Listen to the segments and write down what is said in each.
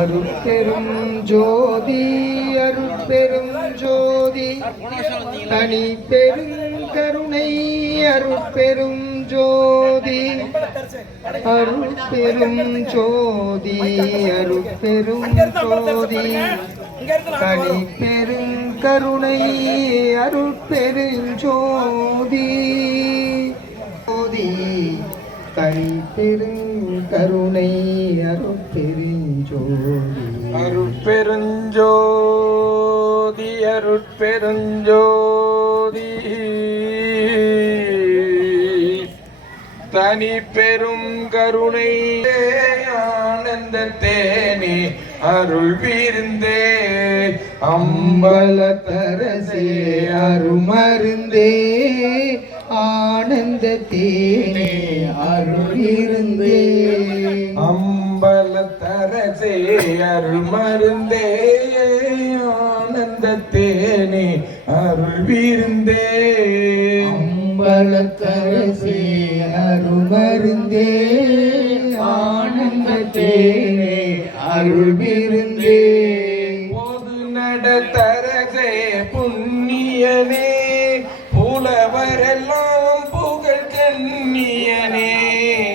அருட்பெரும் ஜோதி அருட்பெரும் ஜோதி தனி பெருங்கருணை அருட்பெரும் ஜோதி அருட்பெரும் ஜோதி அருட்பெரும் ஜோதி தனி பெருங்கருணை அருட்பெரும் ஜோதி ஜோதி தனி பெருங்கருணை அருட்பெருஞ்சோதி அருட்பெருஞ்சோதி அருட்பெருஞ்சோதி தனி பெரும் கருணை ஆனந்த தேனே அருள் வீர்ந்தே அம்பலத்தரசே அருமருந்தே ஆனந்த தேனே அருள் இருந்தே அம்பலத்தரசே அருள்மருந்தே ஆனந்த தேனே அருள் வீர்ந்தே அம்பலத்தரசே அருமருந்தே ஆனந்த தேனே அருள் இருந்தே பொது நடத்தரசே புண்ணியனே புலவரெல்லாம் புகழ் கண்ணியனே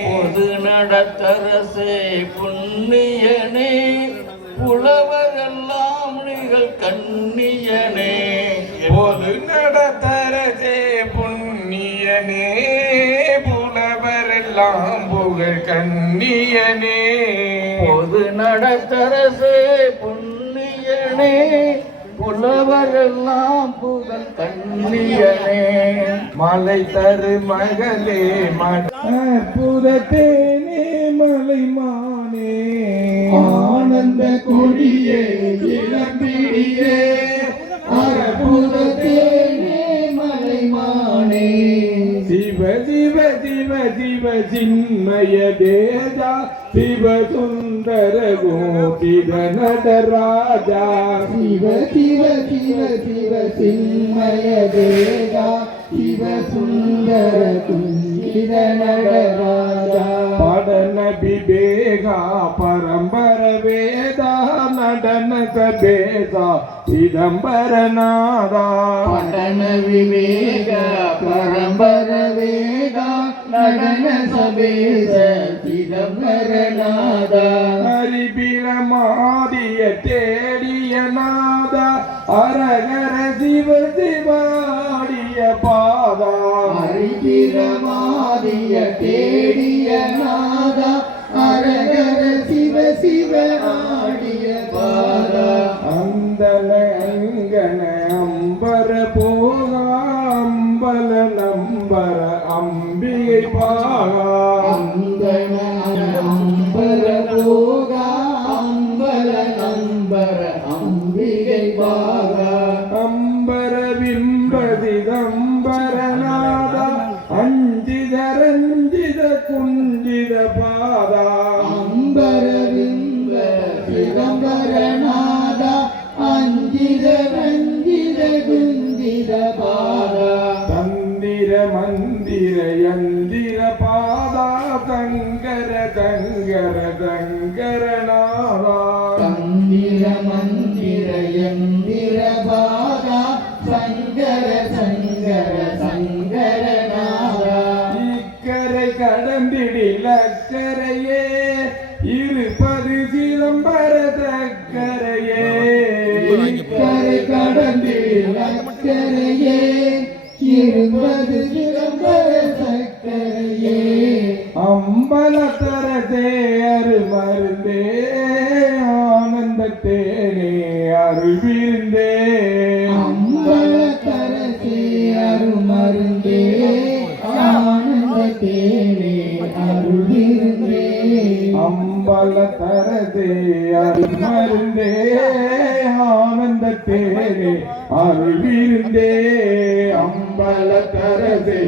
பொது நடத்தரசே புண்ணியனே புலவரெல்லாம் நிகழ் கண்ணியனே பொது நடத்தரசே புண்ணியனே புலவரெல்லாம் புகழ் கண்ணியனே பொது நடத்தரசே புண்ணியனே புலவரெல்லாம் புகழ் கண்ணியனே மலை தரு மகளே அற்புதத்தேனே மலைமானே ஆனந்த கொடியே இளம்பிடியே அற்புதத்தேனே மலைமானே சிவ சிவ சிவ சிவ சின்மய தேஜா சிவ சுந்தர கோபிக நடராஜா சிவ சிவ சிவ சிவ சின்மய தேவா சிவ சுந்தர குஞ்சித நடராஜா படன விவேகா பரம்பர வேதா நடன சபேதா சிதம்பரநாதா படன விவேக பரம்பர வேதா நடன சபேச சிதம்பரநாதா ஹரிபிரமாதிய தேடிய நாதா அரகர சிவ சிவாடிய பாதா ஹரிபிரமாதிய தேடிய நாதா அரகர சிவ சிவ ஆடிய பாதா அந்தல அங்கன அம்பர போகா அம்பல நம்பர அம்பிகை பாகா அம்பர போகா அம்பல நம்பர அம்பிகை பாகா அம்பர பிம்பதிதம்பரநாதா அஞ்சித ரஞ்சித குஞ்சித பாதா அம்பர பிம்ப சிதம்பரநாதா அஞ்சித ரஞ்சித குஞ்சித பாதா தந்திர மந்திர யந்திர பாதா தங்கர தங்கர தங்கரநாதா தந்திர மந்திர யந்திர பாதா சங்கர சங்கர சங்கரநாதா இக்கரை கடந்திடில் அக்கரையே இருப்பது சிதம்பர சக்கரையே இக்கரை கடந்தில் அக்கரையே இருப்பது சிதம்பர சக்கரையே அம்பலத்தரசே அருமருந்தே ஆனந்த தேனே அருள் வீர்ந்தே அம்பலத்தரசே அருமருந்தே ஆனந்த தேனே அருள் இருந்தே அம்பலத்தரசே அருமருந்தே ஆனந்த தேனே அருள் வீர்ந்தே அம்பலத்தரசே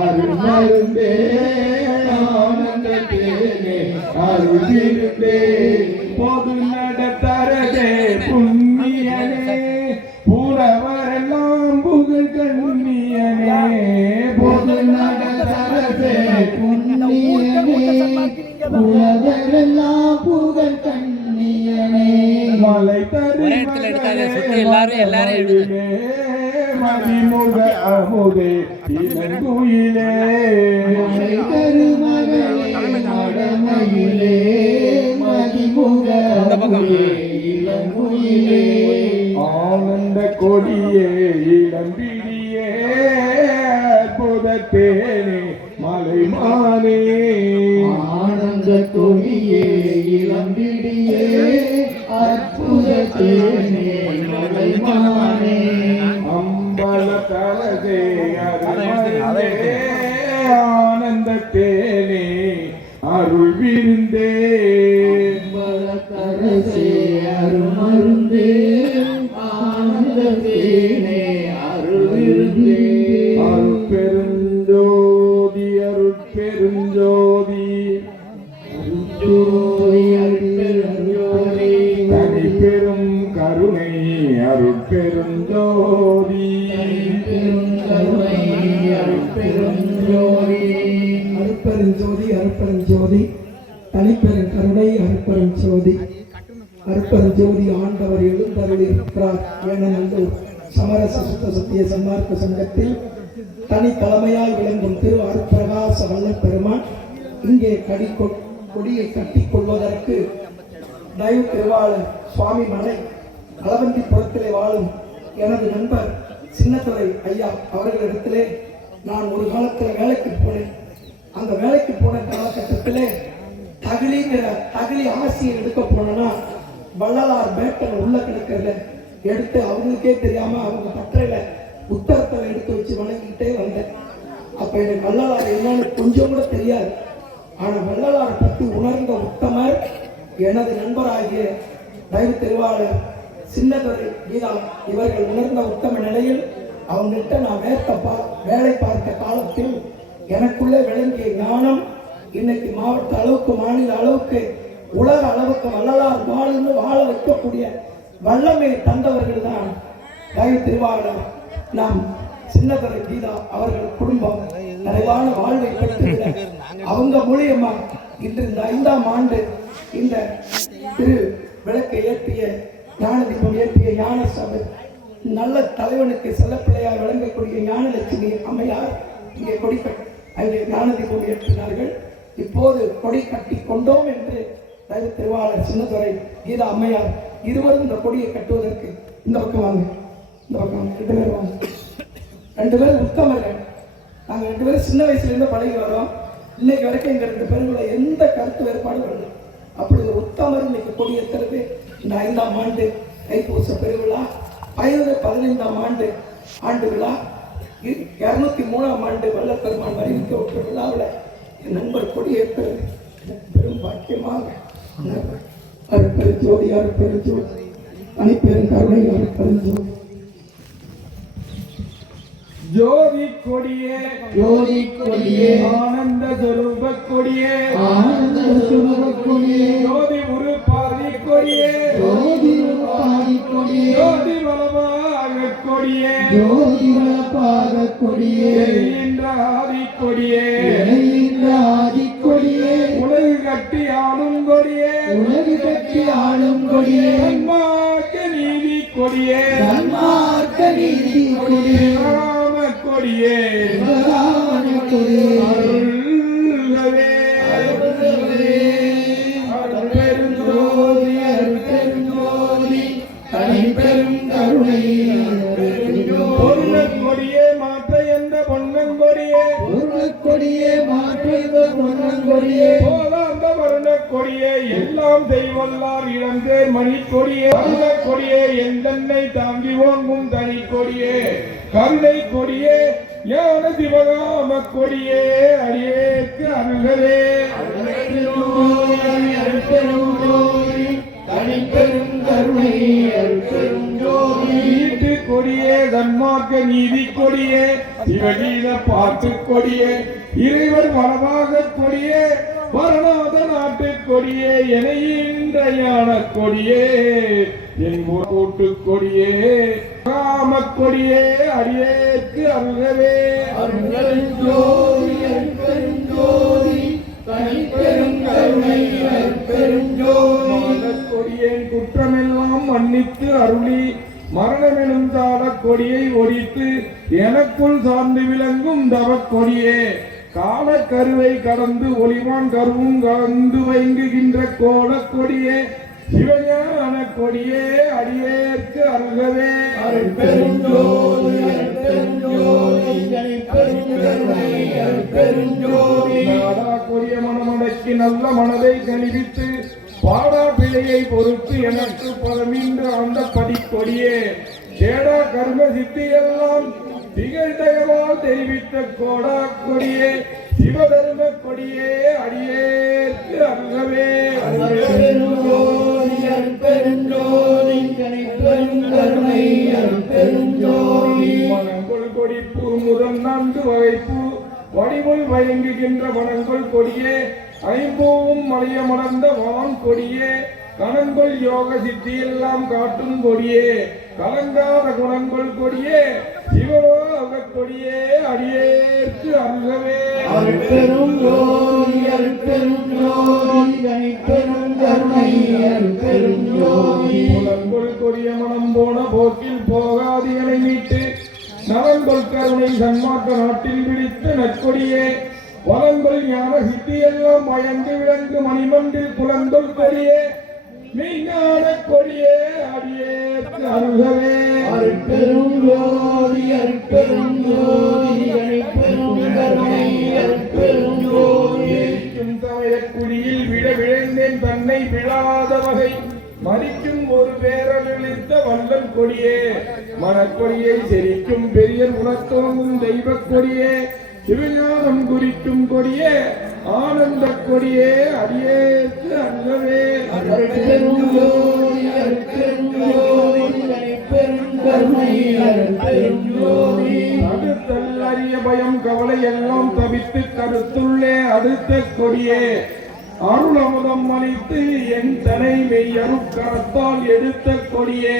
அருமருந்தே ஆனந்த தேனே அருள் வீர்ந்தே பொது நடத்தரசே புண்ணியனே புறவரெல்லாம் புகழ் கண்ணியனே பொது நடத்தரசே புண்ணியனே உலகெல்லாம் புகழ் கண்ணியனே மலை தரு மதிமுக அமுதே இளங்குயிலே கருமகளே மடமையிலே மதிமுக இளங்குயிலே ஆனந்த கொடியே இளம்பிடியே புதத்தேனே மலைமானே ஆனந்த கொடியே இளம்பிடியே அற்புத தேனே மலைமானே அம்பல தரதே அருளே ஆனந்த தேனே அருள் விருந்தே பலதரசே அருமருந்தே ஆனந்த தேனே அருள் விருந்தே அருட்பெருஞ்சோதி அருட்பெருஞ்சோதி ஜோதி அருட்பெருஞ்சோதி தனி பெரும் கருணை அருட்பெருஞ்சோதி பெருங்கருணை அருட்பெருஞ்சோதி அருட்பெருஞ்சோதி அருட்பெருஞ்சோதி தனிப்பெருங்கருணை அருட்பெருஞ்சோதி அருட்பெருஞ்சோதி ஆண்டவர் எழுந்தருளிருக்கிறார் ஏனென்று சமரச சுத்த சத்திய சன்மார்க்க சங்கத்தில் தனி தலைமையாய் விளங்கும் திரு அருட்பிரகாச வல்லல் பெருமான் இங்கே கொடியை கட்டிக் கொள்வதற்கு தயவு திருவாளர் சுவாமி மலை அளவந்திபுரத்திலே வாழும் எனது நண்பர் சின்னத்துறை ஐயா அவர்களிடத்திலே நான் ஒரு காலத்தில் வேலைக்கு போனேன். அந்த வேலைக்கு போன காலகட்டத்திலே தகிலி ஆசியை எடுக்க போனேன்னா வள்ளலார் பேட்டர் உள்ள கிடக்கிறத எடுத்து அவங்களுக்கே தெரியாம அவங்க பற்றையில புத்தகத்தில் எடுத்து வச்சு வணங்கிக்கிட்டே வந்தேன். அப்ப எனக்கு வள்ளலார் என்னன்னு கொஞ்சம் கூட தெரியாது. ஆனா வள்ளலாரை பற்றி உணர்ந்த உத்தமர் எனது நண்பராகிய தயவு திருவாளர் சின்னதுரை கீதா இவர்கள் உணர்ந்த உத்தம நிலையில் அவங்கள்ட்ட நான் வேலை பார்த்த காலத்தில் எனக்குள்ளே விளங்கிய ஞானம் இன்னைக்கு மாவட்ட அளவுக்கு மாநில அளவுக்கு உலக அளவுக்கு வள்ளலார் வாழ்ந்து வாழ வைக்கக்கூடிய வல்லமை தந்தவர்கள் தான் தயவு திருவாளர் நாம் சின்னதுரை கீதா அவர்கள் குடும்பம் நிறைவான வாழ்வை பெற்றிருந்த அவங்க மூலியமா இன்று இந்த 5ஆம் ஆண்டு இந்த திரு விளக்கை ஏற்றிய ஞான தீபம் ஏற்றிய ஞான சபை நல்ல தலைவனுக்கு செல்லப்பிள்ளையார் வழங்கக்கூடிய ஞானலட்சுமி அம்மையார் இங்கே அங்கே ஞான தீபம் ஏற்றினார்கள். இப்போது கொடி கட்டி கொண்டோம் என்று தயவு திருவாளர் சின்னதுரை கீதா அம்மையார் இருவரும் இந்த கொடியை கட்டுவதற்கு இந்த பக்கம் வாங்க, இந்த பக்கம் வாங்க, 2 பேரும் வாங்க. 2 பேரும் உத்தமர்கள். நாங்கள் 2 பேரும் சின்ன வயசுலேருந்து பழகி வரோம். இன்னைக்கு வரைக்கும் எங்கள் 2 பேருக்குள்ள எந்த கருத்து வேறுபாடும் வரல. அப்படி ஒரு உத்தமர் இன்னைக்கு கொடி ஏற்றுறது இந்த 5ஆம் ஆண்டு தைப்பூச பெருவிழா, 15ஆம் ஆண்டு விழா, 203ஆம் ஆண்டு வல்லப்பெருமான் அறிவிக்க விட்ட விழாவில் என் நண்பர் கொடி ஏற்கிறது பெரும் பாக்கியமாக அருட்பெருஞ்சோதி அருட்பெருஞ்சோதி தனிப்பெருங்கருணை அருட்பெருஞ்சோதி ஜோதி கொடியே ஜோதி கொடியே ஆனந்த சொரூப கொடியே ஆனந்த சுரூப கொடியே ஜோதி உரு பாதி கொடியே ஜோதி பாதி கொடியே ஜோதி வளமாக கொடியே ஜோதி வளப்பாக கொடியே எரிகின்ற ஆதி கொடியே இணைகின்ற ஆதி கொடியே உலகு கட்டி ஆளும் கொடியே உலகு கட்டி ஆளும் கொடியே சன்மார்க்க நீதி கொடியே சன்மார்க்க நீதி கொடியே ராம கொடியே ராம கொடியே அருள்களே அருட்பெருஞ்சோதி அருட்பெருஞ்சோதி தனிப்பெரும் கருணை பொருள கொடியே மாற்ற என்ற பொன்னங்கொடியே கொடியே மாற்றுக பொன்னங்கொடியே போதாந்த வருண கொடியே எல்லாம் தெய்வல்லார் இழந்தே மணி கொடியே வருண கொடியே எந்தன்னை தாங்கி ஓங்கும் தனி கொடியே கருணை கொடியே ஞான சிவகாம கொடியே அடியேற்கு அருகவே அருட்பெருஞ்சோதி தனிப்பெரும் கருணை அருட்பெருஞ்சோதி நீட்டு கொடியே தன்மார்க்க நீதி கொடியே சிவகீத பாட்டு கொடியே இறைவர் வளமாக கொடியே வரநாத நாட்டு கொடியே எனையின்ற ஞான கொடியே என் கூட்டு கொடியே காம கொடியே அடியேற்கு அருகவே அருட்பெருஞ்சோதி அருட்பெருஞ்சோதி தனிப்பெரும் கருணை எனும் தாளக் கொடியை ஒடித்து எனக்குள் சார்ந்து விளங்கும் தவக் கொடியே காலக்கருவை கடந்து ஒளிவான் கருவும் கலந்து வைங்குகின்ற கோலக் கொடியே சிவஞான கொடியே அடியேற்கு அருகவே அருட்பெருஞ்சோதி அருட்பெருஞ்சோதி தனிப்பெருங்கருணை அருட்பெருஞ்சோதி நாடா கொடிய மனமடக்கி நல்ல மனதை கணிவித்து பாடா பிழையை பொறுத்து எனக்கு பதமின்று அந்த படிக்கொடியே தேடா கர்ம சித்தியெல்லாம் திகழ்தயவால் தெரிவித்த கோடா கொடியே சிவதர்ம கொடியே அடியேற்கு அருகவே அருட்பெருஞ்சோதி அருட்பெருஞ்சோதி தனிப்பெருங்கருணை அருட்பெருஞ்சோதி மனங்கொள் கொடிப்பூ முதல் 4 வகைப்பூ வடிவுள் வயங்குகின்ற வனங்கொள் கொடியே ஐம்பூவும் மலைய மலர்ந்த வான் கொடியே கணங்கொள் யோக சித்தியெல்லாம் காட்டும் கொடியே கலங்காத குணங்கொள் கொடியே சிவலோக கொடியே அடியேற்கு அருகவே அருட்பெருஞ்சோதி அருட்பெருஞ்சோதி தனிப்பெருங்கருணை அருட்பெருஞ்சோதி புலங்கொள் கொடிய மனம் போன போக்கில் போகாதிகளை மீட்டு நலங்கொள் கருணை சன்மார்க்க நாட்டில் விழித்த நற்கொடியே வளங்கொள் ஞான சித்தியெல்லாம் மயங்கு விளங்கு மணிமண்டில் புலங்கொள் கொடியே மெய்ஞான கொடியே அடியேற்கு அருகவே அருட்பெருஞ்சோதி அருட்பெருஞ்சோதி தனிப்பெருங்கருணை அருட்பெருஞ்சோதி சமயக்குடியில் விழந்தேன் தன்னை விழாத வகை மறிக்கும் ஒரு பேரழித்த வல்லல் கொடியே மனக்கொடியை செரிக்கும் பெரிய உணர்த்தோங்கும் தெய்வ கொடியே சிவஞானம் குறிக்கும் கொடியே ஆனந்த கொடியே அடியேற்கு அருகவே அருட்பெருஞ்சோதி அருட்பெருஞ்சோதி தனிப்பெருங்கருணை அருட்பெருஞ்சோதி அடுத்தல் அறிய பயம் கவலை எல்லாம் தவித்து கருத்துள்ளே அடுத்த கொடியே அருள் அமுதம் அளித்து என் தனை மெய் அருட்கரத்தால் எடுத்த கொடியே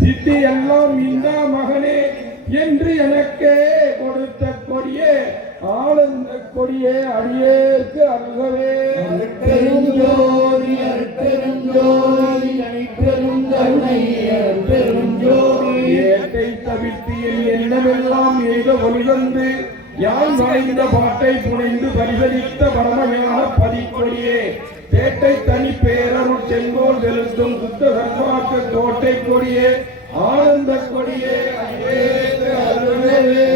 சித்தி எல்லாம் இந்த மகனே என்று எனக்கே கொடுத்த கொடியே ஆனந்த கொடியே அடியேற்கு அருகவே அருட்பெருஞ்சோதி அருட்பெருஞ்சோதி தனிப்பெருங்கருணை அருட்பெருஞ்சோதி ஏட்டை தவிர்த்து என் எண்ணமெல்லாம் ஏத ஒளிதந்து யான் வாய்ந்த பாட்டை புனைந்து பரிசளித்த பரமஞான பதிக்கொடியே பேட்டை தனி பேரருள் செங்கோல் செலுத்தும் சுத்த சன்மார்க்க கோட்டை கொடியே ஆனந்த கொடியே அடியேற்கு அருகவே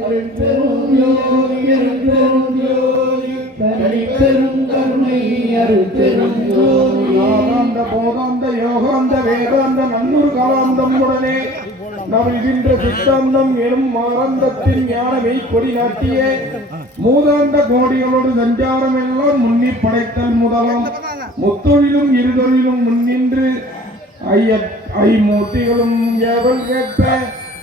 அருட்பெருஞ்சோதி அருட்பெருஞ்சோதி தனிப்பெருங்கருணை அருட்பெருஞ்சோதி ஆனந்த போகாந்த யோகாந்த வேதாந்த நன்னூறு காலாந்தம் உடனே நவிழ்கின்ற சித்தாந்தம் எனும் ஆனந்தத்தின் ஞானமை கொடி நாட்டிய மூதாந்த கோடிகளோடு சஞ்சாரம் எல்லாம் முன்னி படைத்தல் முதலாம் முத்தொழிலும் இருதொழிலும் முன்னின்று ஐமூர்த்திகளும் ஏவல் கேட்ப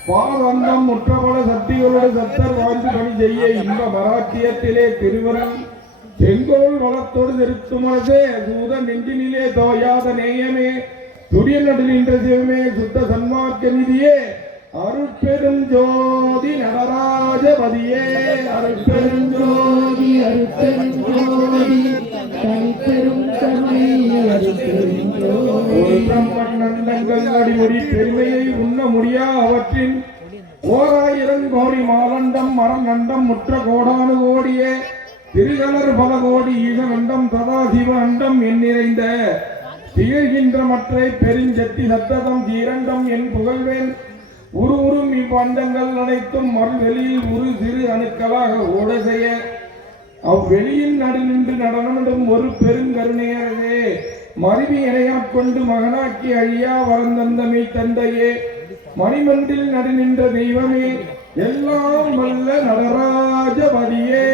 பாதந்தம் முற்றபல சக்திகளோடு சத்தர் வாழ்ந்து பணி செய்ய இன்ப மராட்டியத்திலே திருவரம் செங்கோல் வளத்தோடு திருத்துமனசே சூத நெஞ்சினிலே தோயாத நேயமே துரிய நடுநின்ற சிவமே சுத்த சன்மார்க்க நிதியே அருட்பெரும் ஜோதி நடராஜபதியே அருட்பெருஞ்சோதி அருட்பெருஞ்சோதி தனிப்பெருங்கருணை அருட்பெருஞ்சோதி பிரம்மண்டங்கள் அடிமுடி பெருமையை உண்ண முடியா அவற்றின் 1000 கோடி மாலண்டம் மரநண்டம் முற்ற கோடானு கோடியே திருகலர் பல கோடி ஈசனண்டம் சதாசிவ அண்டம் என் நிறைந்த திகழ்கின்ற மற்றை பெருஞ்செட்டி சத்ததம் சீரண்டம் என் புகழ்வேன் உருவுறும் இவ்வண்டங்கள் அனைத்தும் மறுவெளியில் ஒரு சிறு அணுக்களாக ஓட செய்ய அவ்வெளியின் நடுநின்று நடனமிடும் ஒரு பெருங்கருணையரே மருவி இணையாட்கொண்டு மகனாக்கி அழியா வரந்தந்தமை தந்தையே மணிமண்டில் நடுநின்ற தெய்வமே எல்லாம் வல்ல நடராஜபதியே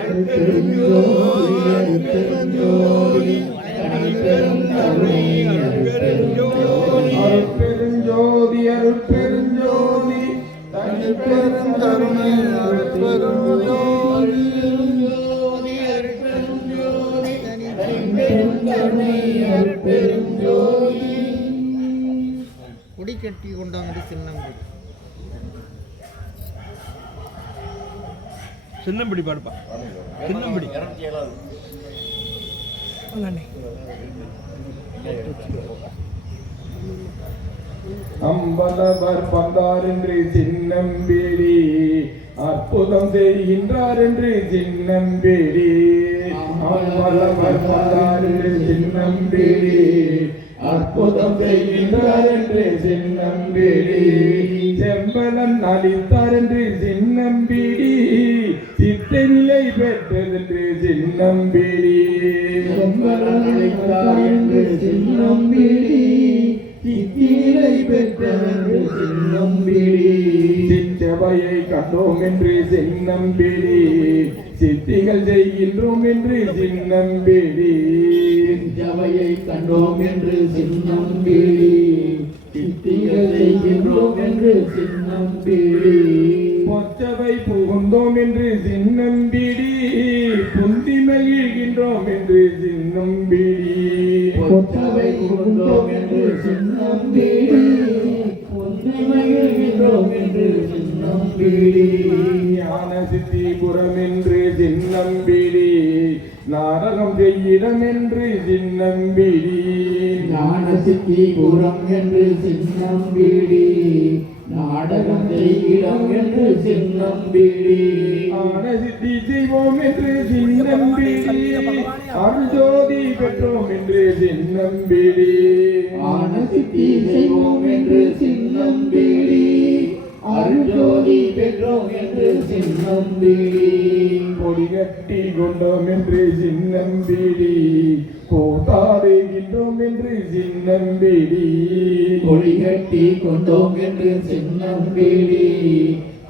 அருட்பெருஞ்சோதி அருட்பெருஞ்சோதி தனிப்பெருங்கருணை அருட்பெருஞ்சோதி அருட்பெருஞ்சோதி அருட்பெருஞ்சோதி தனிப்பெருங்கருணை அருட்பெருஞ்சோதி அருட்பெருஞ்சோதி தனிப்பெருங்கருணை அருட்பெருஞ்சோதி கொடி கட்டி கொண்டாங்க சின்னம்படி சின்னம்படி பாடுப்பா சின்னம்படி அம்பலவர் வந்தார் என்று சின்னம்பிடி அற்புதம் செய்கின்றார் என்று சின்னம்பிடி அம்பலவர் வந்தார் என்று சின்னம்பிடி அற்புதம் செய்கின்றார் என்று சின்னம்பிடி செம்பலன் அளித்தார் என்று சின்னம்பிடி சித்தை நிலை பெற்றதென்று சின்னம்பிடி செம்பலன் அளித்தார் என்று சின்னம்பிடி சித்திரை பெற்றதென்று சின்னம்பிடி சிற்றவையை கண்டோம் என்று சின்னம்பிடி சித்திகள் செய்கின்றோம் என்று சின்னம்பிடி சபையை கண்டோம் என்று சின்னம்பிடி சித்திகள் செய்கின்றோம் என்று சின்னம்பிடி பொச்சவை புகுந்தோம் என்று சின்னம்பிடி புந்தி மகிழ்கின்றோம் என்று சின்னம்பிடி பொற்றவை புகுந்தோம் என்று சின்னம்பிடி பொன்னை மகிழ்கின்றோம் என்று சின்னம்பிடி ஞான சித்திபுரம் என்று சின்னம்பிடி நாடகம் செய்யிடம் என்று சின்னம்பிடி ஞான சித்திபுரம் என்று சின்னம்பிடி நாடகம் செய்யிடம் என்று சின்னம்பிடி ஆன சித்தி செய்வோம் என்று சின்னம்பிடி அருஜோதி பெற்றோம் என்று சின்னம்பிடி ஆன சித்தி செய்வோம் என்று சின்னம்பிடி அருஜோதி பெற்றோம் என்று சின்னம்பிடி பொடி கட்டி கொண்டோம் என்று சின்னம்பிடி போதாடுகின்றோம் என்று சின்னம்பிடி கொடி கட்டி கொண்டோம் என்று சின்னம்பிடி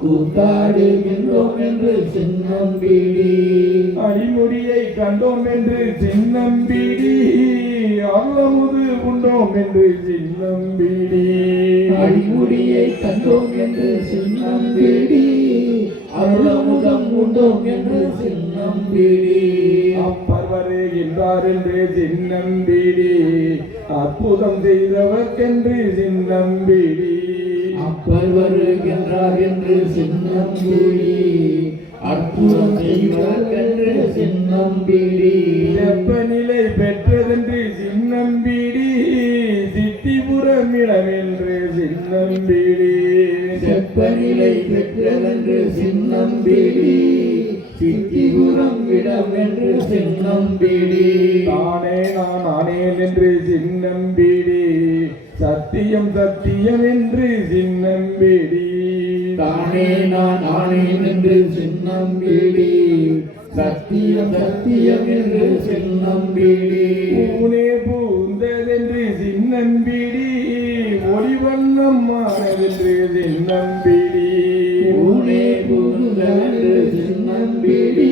கூத்தாடுகின்றோம் என்று சின்னம்பிடி அடிமுடியை கண்டோம் என்று சின்னம்பிடி அருளமுது உண்டோம் என்று சின்னம்பிடி அடிமுடியை கண்டோம் என்று சின்னம்பிடி அருளமுதம் உண்டோம் என்று சின்னம்பிடி அப்பர் வருகின்றார் என்று சின்னம்பிடி அற்புதம் செய்தவர்க்கென்று சின்னம்பிடி அப்பர் வருகின்றார் என்று சின்னம்பிடி அற்புதம் செய்வதற்கென்று சின்னம்பிடி வெப்பநிலை பெற்றதென்று சின்னம்பிடி சித்திபுரமிடம் என்று சின்னம்பிடி செப்பநிலை பெற்றதென்று சின்னம்பிடி சித்திபுரம் இடம் என்று சின்னம்பிடி தானே நான் ஆனேன் என்று சின்னம்பிடி சத்தியம் சத்தியம் என்று சின்னம்பிடி தானே நான் ஆனேன் என்று சின்னம்பிடி சத்தியம் சத்தியம் என்று சின்னம்பிடி பூனே பூந்ததென்று சின்னம்பிடி ஒளிவண்ணம் மானதென்று சின்னம்பிடி ஊனே புகுந்தென்று சின்னம்பிடி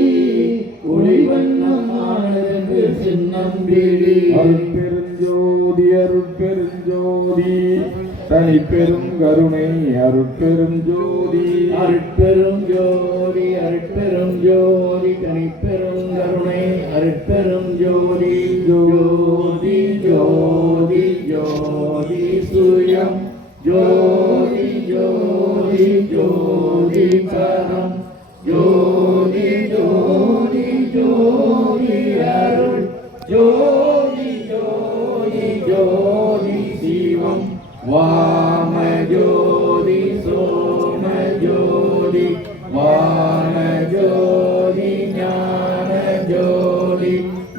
ஒளிவண்ணமானதென்று சின்னம்பிடி அருட்பெருஞ்சோதி அருட்பெருஞ்சோதி தனிப்பெரும் கருணை அருட்பெருஞ்சோதி அருட்பெரும் ஜோதி அருட்பெரும் ஜோதி தனிப்பெரும் கருணை அருட்பெரும் ஜோதி ஜோதி ஜோதி ஜோதி சுயம் ஜோதி ஜோதி ஜோதி பரம் ஜோதி ஜோதி ஜோதி அருள் ஜோதி ஜோதி ஜோதி சிவம் வாம ஜோதி சோம ஜோதி வான ஜோதி ஞான ஜோதி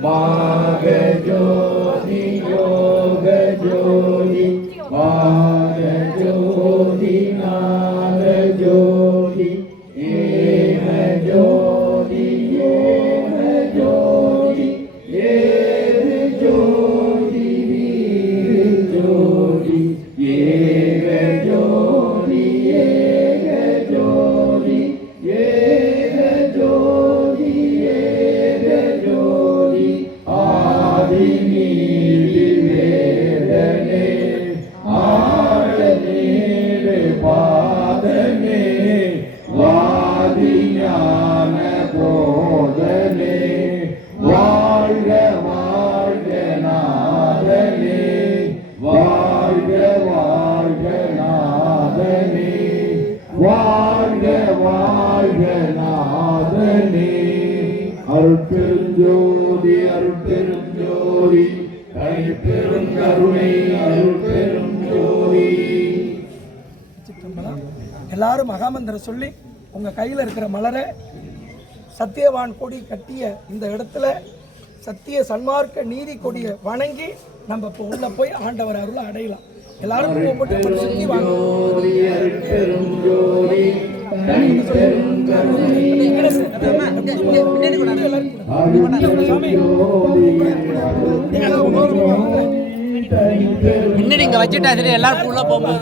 மாக ஜோதி யோக ஜோதி வாக ஜோதி நாக ஜோதி ஏக ஜோதி ஏக ஜோதி ஏக ஜோதி வீர ஜோதி ஏக ஜோதி ஏக ஜோதி ஏக ஜோதி ஏக ஜோதி ஆதி நீதி வேதனே ஆட நீடு பாதனே வாதி ஞான போதனே வாழ்க வாழ்க நாதனே வாழ்க வாழ்க நாதனே வாழ்க வாழ்க நாதனே அருட்பெருஞ்சோதி அருட்பெருஞ்சோதி தனிப்பெரும் கருணை அருட்பெரும் ஜோதி நம்ம எல்லாரும் மகாமந்திரம் சொல்லி உங்கள் கையில் இருக்கிற மலரை சத்தியவான் கொடி கட்டிய இந்த இடத்துல சத்திய சன்மார்க்க நீதி கொடியை வணங்கி நம்ம இப்போ உள்ள போய் ஆண்டவர் அருளை அடையலாம். எல்லாரும் போட்டு ஒரு சுத்தி வாங்க. முன்னாடி இங்க வச்சுட்டா சரி எல்லாரும் உள்ள போகும்போது